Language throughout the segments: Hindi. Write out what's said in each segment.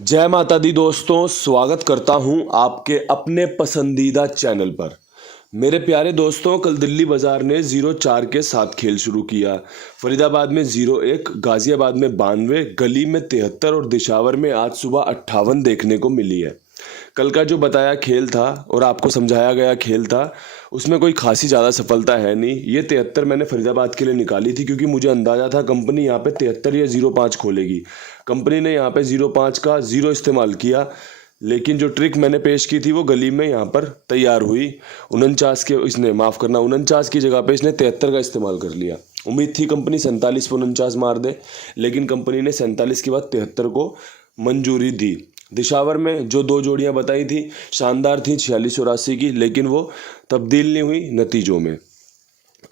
जय माता दी दोस्तों, स्वागत करता हूं आपके अपने पसंदीदा चैनल पर। मेरे प्यारे दोस्तों, कल दिल्ली बाजार ने 0-4 के साथ खेल शुरू किया। फरीदाबाद में 0-1, गाजियाबाद में 92, गली में 73 और दिशावर में आज सुबह 58 देखने को मिली है। कल का जो बताया खेल था और आपको समझाया गया खेल था, उसमें कोई खासी ज़्यादा सफलता है नहीं। ये 73 मैंने फरीदाबाद के लिए निकाली थी क्योंकि मुझे अंदाज़ा था कंपनी यहाँ पे 73 या 0-5 खोलेगी। कंपनी ने यहाँ पे 0-5 का 0 इस्तेमाल किया, लेकिन जो ट्रिक मैंने पेश की थी वो गली में यहाँ पर तैयार हुई। 49 की जगह पे इसने 73 का इस्तेमाल कर लिया। उम्मीद थी कंपनी 47 पे 49 मार दे, लेकिन कंपनी ने 47 के बाद 73 को मंजूरी दी। दिशावर में जो दो जोड़ियां बताई थी शानदार थी, 46 और 80 की, लेकिन वो तब्दील नहीं हुई नतीजों में।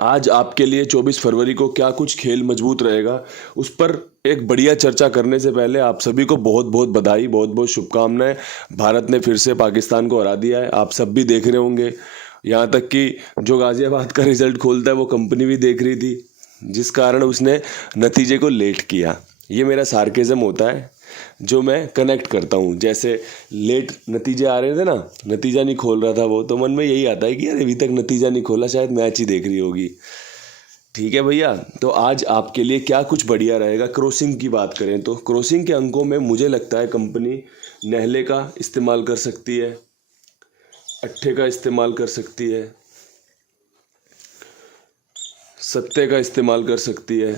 आज आपके लिए 24 फरवरी को क्या कुछ खेल मजबूत रहेगा, उस पर एक बढ़िया चर्चा करने से पहले आप सभी को बहुत बहुत बधाई, बहुत बहुत शुभकामनाएं। भारत ने फिर से पाकिस्तान को हरा दिया है। आप सब भी देख रहे होंगे, यहाँ तक कि जो गाजियाबाद का रिजल्ट खोलता है वो कंपनी भी देख रही थी, जिस कारण उसने नतीजे को लेट किया। ये मेरा सार्केज़म होता है जो मैं कनेक्ट करता हूँ। जैसे लेट नतीजे आ रहे थे ना, नतीजा नहीं खोल रहा था वो, तो मन में यही आता है कि यार अभी तक नतीजा नहीं खोला, शायद मैच ही देख रही होगी। ठीक है भैया, तो आज आपके लिए क्या कुछ बढ़िया रहेगा। क्रॉसिंग की बात करें तो क्रॉसिंग के अंकों में मुझे लगता है कंपनी नहले का इस्तेमाल कर सकती है, अट्ठे का इस्तेमाल कर सकती है, सत्ते का इस्तेमाल कर सकती है,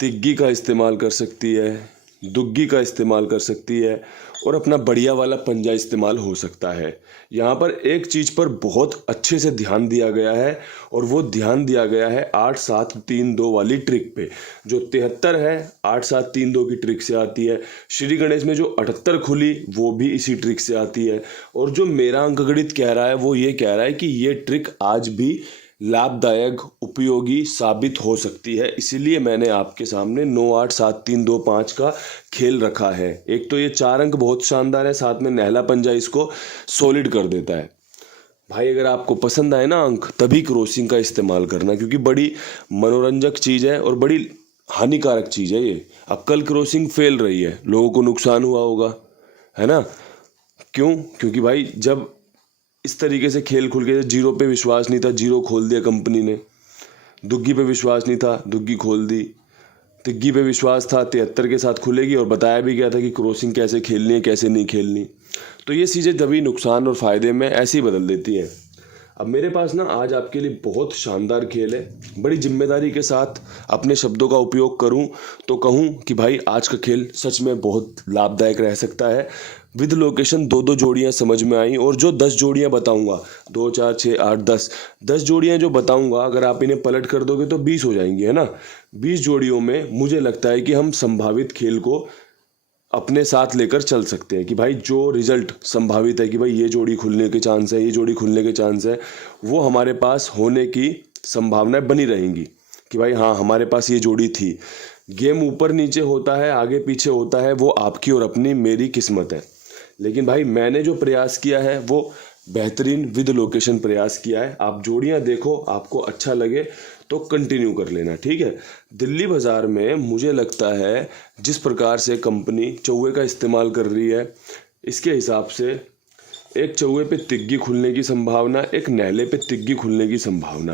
तिग्गी का इस्तेमाल कर सकती है, दुग्गी का इस्तेमाल कर सकती है, और अपना बढ़िया वाला पंजा इस्तेमाल हो सकता है। यहाँ पर एक चीज़ पर बहुत अच्छे से ध्यान दिया गया है, और वो ध्यान दिया गया है 8-7-3-2 वाली ट्रिक पे। जो 73 है 8-7-3-2 की ट्रिक से आती है। श्री गणेश में जो 78 खुली वो भी इसी ट्रिक से आती है। और जो मेरा अंकगणित कह रहा है वो ये कह रहा है कि ये ट्रिक आज भी लाभदायक, उपयोगी साबित हो सकती है। इसीलिए मैंने आपके सामने 9-8-7-3-2-5 का खेल रखा है। एक तो ये 4 अंक बहुत शानदार है, साथ में नहला पंजा इसको सॉलिड कर देता है। भाई अगर आपको पसंद आए ना अंक, तभी क्रॉसिंग का इस्तेमाल करना, क्योंकि बड़ी मनोरंजक चीज़ है और बड़ी हानिकारक चीज़ है ये। अब कल क्रॉसिंग फेल रही है, लोगों को नुकसान हुआ होगा, है ना। क्यों? क्योंकि भाई जब इस तरीके से खेल खुल गया, जीरो पे विश्वास नहीं था, जीरो खोल दिया कंपनी ने। दुग्गी पे विश्वास नहीं था, दुग्गी खोल दी। तिग्गी पे विश्वास था, 73 के साथ खुलेगी, और बताया भी गया था कि क्रॉसिंग कैसे खेलनी है, कैसे नहीं खेलनी। तो ये चीज़ें तभी नुकसान और फ़ायदे में ऐसे ही बदल देती हैं। अब मेरे पास ना आज आपके लिए बहुत शानदार खेल है। बड़ी जिम्मेदारी के साथ अपने शब्दों का उपयोग करूं तो कहूं कि भाई आज का खेल सच में बहुत लाभदायक रह सकता है। विद लोकेशन 2-2 जोड़ियां समझ में आई, और जो 10 जोड़ियां बताऊंगा, 2, 4, 6, 8, 10 जोड़ियां जो बताऊंगा, अगर आप इन्हें पलट कर दोगे तो 20 हो जाएंगी, है ना। 20 जोड़ियों में मुझे लगता है कि हम संभावित खेल को अपने साथ लेकर चल सकते हैं कि भाई जो रिजल्ट संभावित है कि भाई ये जोड़ी खुलने के चांस है, ये जोड़ी खुलने के चांस है, वो हमारे पास होने की संभावनाएं बनी रहेंगी कि भाई हाँ हमारे पास ये जोड़ी थी। गेम ऊपर नीचे होता है, आगे पीछे होता है, वो आपकी और अपनी मेरी किस्मत है। लेकिन भाई मैंने जो प्रयास किया है वो बेहतरीन विद लोकेशन प्रयास किया है। आप जोड़ियां देखो, आपको अच्छा लगे तो कंटिन्यू कर लेना, ठीक है। दिल्ली बाज़ार में मुझे लगता है जिस प्रकार से कंपनी चौवे का इस्तेमाल कर रही है, इसके हिसाब से एक चौवे पे तिग्गी खुलने की संभावना, एक नहले पे तिग्गी खुलने की संभावना।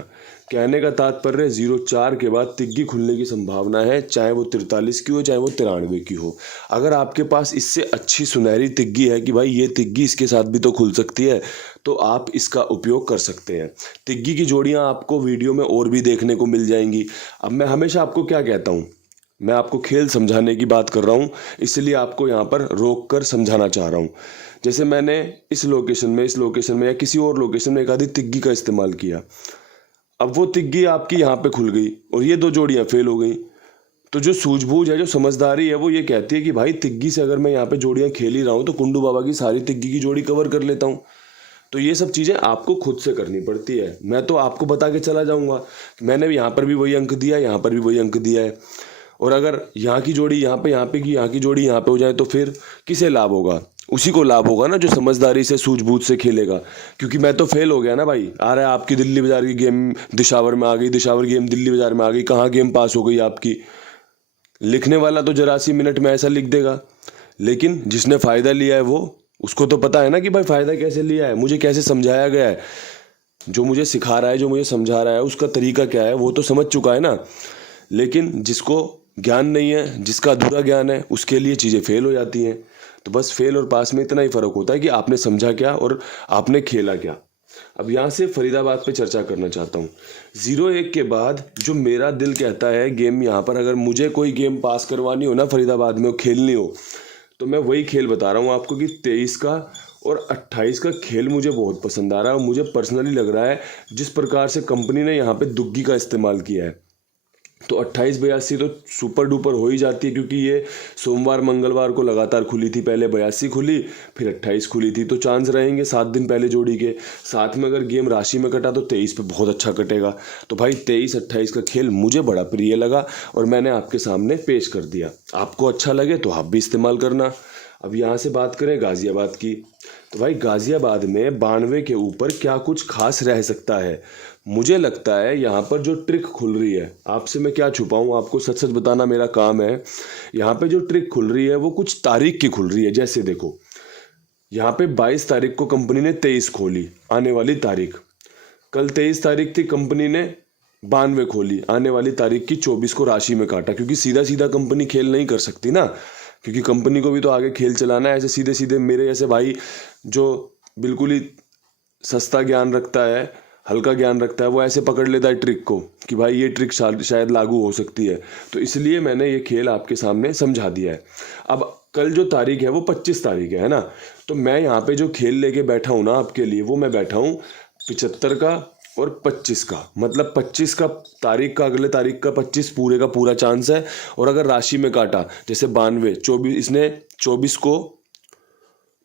कहने का तात्पर्य 0-4 के बाद तिग्गी खुलने की संभावना है, चाहे वो 43 की हो, चाहे वो 93 की हो। अगर आपके पास इससे अच्छी सुनहरी तिग्गी है कि भाई ये तिग्गी इसके साथ भी तो खुल सकती है, तो आप इसका उपयोग कर सकते हैं। तिग्गी की जोड़ियां आपको वीडियो में और भी देखने को मिल जाएंगी। अब मैं हमेशा आपको क्या कहता हूँ, मैं आपको खेल समझाने की बात कर रहा हूँ, इसलिए आपको यहाँ पर रोक कर समझाना चाह रहा हूँ। जैसे मैंने इस लोकेशन में या किसी और लोकेशन में एक आधी तिग्गी का इस्तेमाल किया। अब वो तिग्गी आपकी यहाँ पे खुल गई और ये 2 जोड़ियाँ फेल हो गई। तो जो सूझबूझ है, जो समझदारी है, वो ये कहती है कि भाई तिग्गी से अगर मैं यहाँ पे जोड़ियाँ खेल ही रहा हूँ तो कुंडू बाबा की सारी तिग्गी की जोड़ी कवर कर लेता हूँ। तो ये सब चीज़ें आपको खुद से करनी पड़ती है। मैं तो आपको बता के चला जाऊँगा, मैंने यहाँ पर भी वही अंक दिया, यहाँ पर भी वही अंक दिया है। और अगर यहाँ की जोड़ी यहाँ पे की, यहाँ की जोड़ी यहाँ पे हो जाए तो फिर किसे लाभ होगा? उसी को लाभ होगा ना जो समझदारी से सूझबूझ से खेलेगा। क्योंकि मैं तो फेल हो गया ना भाई। आ रहा है आपकी दिल्ली बाजार की गेम दिशावर में आ गई, दिशावर गेम दिल्ली बाजार में आ गई, कहाँ गेम पास हो गई आपकी। लिखने वाला तो 84 मिनट में ऐसा लिख देगा, लेकिन जिसने फ़ायदा लिया है वो, उसको तो पता है ना कि भाई फ़ायदा कैसे लिया है, मुझे कैसे समझाया गया है, जो मुझे सिखा रहा है, जो मुझे समझा रहा है, उसका तरीका क्या है वो तो समझ चुका है ना। लेकिन जिसको ज्ञान नहीं है, जिसका अधूरा ज्ञान है, उसके लिए चीज़ें फेल हो जाती हैं। तो बस फेल और पास में इतना ही फ़र्क होता है कि आपने समझा क्या और आपने खेला क्या। अब यहाँ से फरीदाबाद पे चर्चा करना चाहता हूँ। 0-1 के बाद जो मेरा दिल कहता है गेम, यहाँ पर अगर मुझे कोई गेम पास करवानी हो ना फरीदाबाद में, वो खेलनी हो, तो मैं वही खेल बता रहा हूँ आपको कि 23 का और 28 का खेल मुझे बहुत पसंद आ रहा है। और मुझे पर्सनली लग रहा है जिस प्रकार से कंपनी ने यहाँ पे दुग्गी का इस्तेमाल किया है, तो 28-82 तो सुपर डुपर हो ही जाती है, क्योंकि ये सोमवार मंगलवार को लगातार खुली थी। पहले 82 खुली, फिर 28 खुली थी, तो चांस रहेंगे 7 दिन पहले जोड़ी के। साथ में अगर गेम राशि में कटा तो 23 पे बहुत अच्छा कटेगा। तो भाई 23-28 का खेल मुझे बड़ा प्रिय लगा और मैंने आपके सामने पेश कर दिया। आपको अच्छा लगे तो आप भी इस्तेमाल करना। अब यहाँ से बात करें गाज़ियाबाद की, तो भाई गाज़ियाबाद में 92 के ऊपर क्या कुछ खास रह सकता है। मुझे लगता है यहाँ पर जो ट्रिक खुल रही है, आपसे मैं क्या छुपाऊँ, आपको सच सच बताना मेरा काम है। यहाँ पे जो ट्रिक खुल रही है वो कुछ तारीख की खुल रही है। जैसे देखो, यहाँ पे 22 तारीख को कंपनी ने 23 खोली, आने वाली तारीख। कल 23 तारीख थी, कंपनी ने 92 खोली, आने वाली तारीख की 24 को राशि में काटा। क्योंकि सीधा सीधा कंपनी खेल नहीं कर सकती ना, क्योंकि कंपनी को भी तो आगे खेल चलाना है। ऐसे सीधे सीधे मेरे जैसे भाई जो बिल्कुल ही सस्ता ज्ञान रखता है, हल्का ज्ञान रखता है, वो ऐसे पकड़ लेता है ट्रिक को कि भाई ये ट्रिक शायद लागू हो सकती है। तो इसलिए मैंने ये खेल आपके सामने समझा दिया है। अब कल जो तारीख है वो 25 तारीख है ना, तो मैं यहाँ पे जो खेल लेके बैठा हूँ ना आपके लिए, वो मैं बैठा हूँ 75 का और 25 का। मतलब 25 का तारीख का, अगले तारीख का 25 पूरे का पूरा चांस है। और अगर राशि में काटा, जैसे 92, 24, इसने 24 को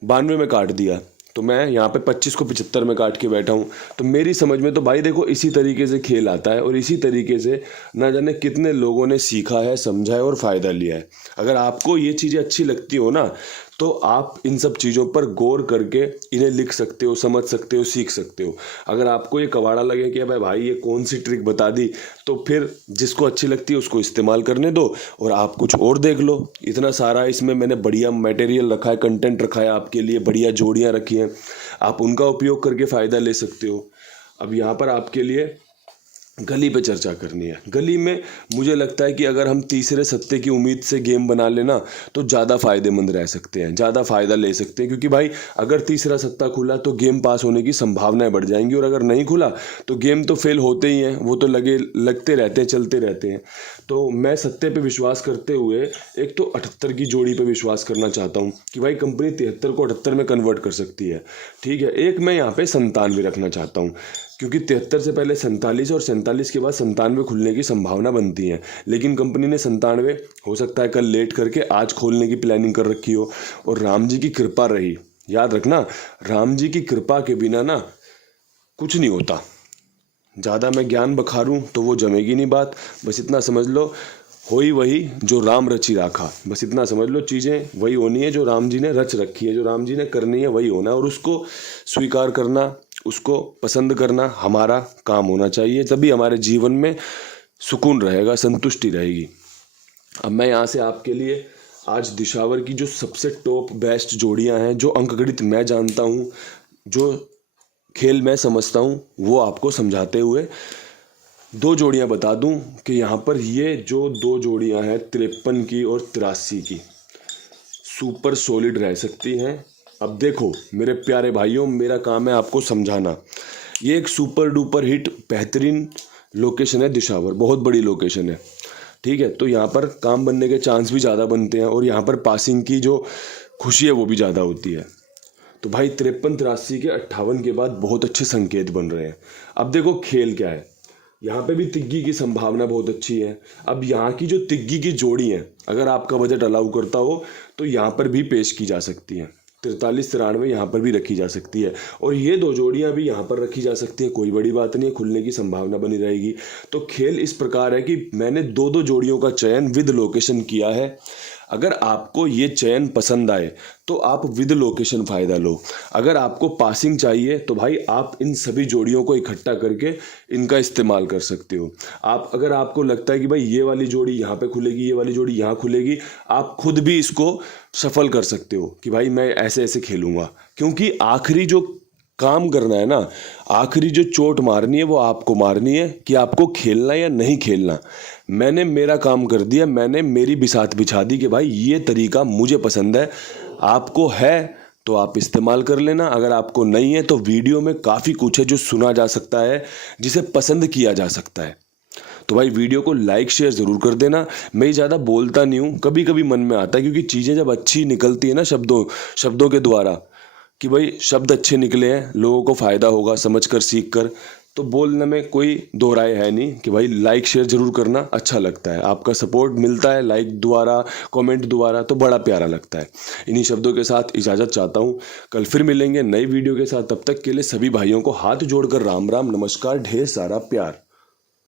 92 में काट दिया, तो मैं यहाँ पे 25 को 75 में काट के बैठा हूँ। तो मेरी समझ में तो भाई देखो इसी तरीके से खेल आता है और इसी तरीके से ना जाने कितने लोगों ने सीखा है, समझा है और फ़ायदा लिया है। अगर आपको ये चीज़ें अच्छी लगती हो ना, तो आप इन सब चीज़ों पर गौर करके इन्हें लिख सकते हो, समझ सकते हो, सीख सकते हो। अगर आपको ये कवाड़ा लगे कि भाई ये कौन सी ट्रिक बता दी, तो फिर जिसको अच्छी लगती है उसको इस्तेमाल करने दो और आप कुछ और देख लो। इतना सारा इसमें मैंने बढ़िया मटेरियल रखा है, कंटेंट रखा है आपके लिए, बढ़िया जोड़ियाँ रखी हैं, आप उनका उपयोग करके फ़ायदा ले सकते हो। अब यहाँ पर आपके लिए गली पे चर्चा करनी है। गली में मुझे लगता है कि अगर हम तीसरे सत्ते की उम्मीद से गेम बना लेना तो ज़्यादा फ़ायदेमंद रह सकते हैं, ज़्यादा फ़ायदा ले सकते हैं। क्योंकि भाई अगर तीसरा सत्ता खुला तो गेम पास होने की संभावनाएं बढ़ जाएंगी, और अगर नहीं खुला तो गेम तो फेल होते ही हैं, वो तो लगते रहते हैं, चलते रहते हैं। तो मैं सत्ते पे विश्वास करते हुए एक तो 78 की जोड़ी पे विश्वास करना चाहता हूँ कि भाई कंपनी 73 को 78 में कन्वर्ट कर सकती है। ठीक है, एक मैं यहाँ पे 97 रखना चाहता हूँ, क्योंकि 73 से पहले 47 और 47 के बाद 97 खुलने की संभावना बनती है। लेकिन कंपनी ने 97 हो सकता है कल लेट करके आज खोलने की प्लानिंग कर रखी हो, और राम जी की कृपा रही। याद रखना, राम जी की कृपा के बिना ना कुछ नहीं होता। ज़्यादा मैं ज्ञान बखारूं तो वो जमेगी नहीं बात। बस इतना समझ लो, होई वही जो राम रची राखा। बस इतना समझ लो, चीज़ें वही होनी है जो राम जी ने रच रखी है, जो राम जी ने करनी है वही होना है, और उसको स्वीकार करना, उसको पसंद करना हमारा काम होना चाहिए। तभी हमारे जीवन में सुकून रहेगा, संतुष्टि रहेगी। अब मैं यहाँ से आपके लिए आज दिशावर की जो सबसे टॉप बेस्ट जोड़ियाँ हैं, जो अंकगणित मैं जानता हूँ, जो खेल मैं समझता हूँ, वो आपको समझाते हुए 2 जोड़ियाँ बता दूँ कि यहाँ पर ये जो 2 जोड़ियाँ हैं 53 की और 83 की, सुपर सॉलिड रह सकती हैं। अब देखो मेरे प्यारे भाइयों, मेरा काम है आपको समझाना। ये एक सुपर डुपर हिट बेहतरीन लोकेशन है दिशावर, बहुत बड़ी लोकेशन है। ठीक है, तो यहाँ पर काम बनने के चांस भी ज़्यादा बनते हैं, और यहाँ पर पासिंग की जो खुशी है वो भी ज़्यादा होती है। तो भाई 53-83 के 58 के बाद बहुत अच्छे संकेत बन रहे हैं। अब देखो खेल क्या है, यहाँ पे भी तिग्गी की संभावना बहुत अच्छी है। अब यहाँ की जो तिग्गी की जोड़ी है, अगर आपका बजट अलाउ करता हो तो यहाँ पर भी पेश की जा सकती है। 43-93 यहाँ पर भी रखी जा सकती है, और ये 2 जोड़ियाँ भी यहाँ पर रखी जा सकती है। कोई बड़ी बात नहीं है, खुलने की संभावना बनी रहेगी। तो खेल इस प्रकार है कि मैंने 2-2 जोड़ियों का चयन विद लोकेशन किया है। अगर आपको ये चयन पसंद आए तो आप विद लोकेशन फ़ायदा लो। अगर आपको पासिंग चाहिए तो भाई आप इन सभी जोड़ियों को इकट्ठा करके इनका इस्तेमाल कर सकते हो। अगर आपको लगता है कि भाई ये वाली जोड़ी यहाँ पे खुलेगी, ये वाली जोड़ी यहाँ खुलेगी, आप खुद भी इसको सफल कर सकते हो कि भाई मैं ऐसे ऐसे खेलूंगा। क्योंकि आखिरी जो काम करना है ना, आखिरी जो चोट मारनी है वो आपको मारनी है कि आपको खेलना या नहीं खेलना। मैंने मेरा काम कर दिया, मैंने मेरी बिसात बिछा दी कि भाई ये तरीका मुझे पसंद है, आपको है तो आप इस्तेमाल कर लेना। अगर आपको नहीं है तो वीडियो में काफ़ी कुछ है जो सुना जा सकता है, जिसे पसंद किया जा सकता है। तो भाई वीडियो को लाइक शेयर ज़रूर कर देना। मैं ज़्यादा बोलता नहीं हूँ, कभी कभी मन में आता है, क्योंकि चीज़ें जब अच्छी निकलती है ना शब्दों के द्वारा, कि भाई शब्द अच्छे निकले हैं, लोगों को फ़ायदा होगा समझ कर सीख कर, तो बोलने में कोई दो राय है नहीं कि भाई लाइक शेयर ज़रूर करना अच्छा लगता है। आपका सपोर्ट मिलता है लाइक द्वारा, कमेंट द्वारा, तो बड़ा प्यारा लगता है। इन्हीं शब्दों के साथ इजाज़त चाहता हूँ। कल फिर मिलेंगे नई वीडियो के साथ। तब तक के लिए सभी भाइयों को हाथ जोड़कर राम राम, नमस्कार, ढेर सारा प्यार।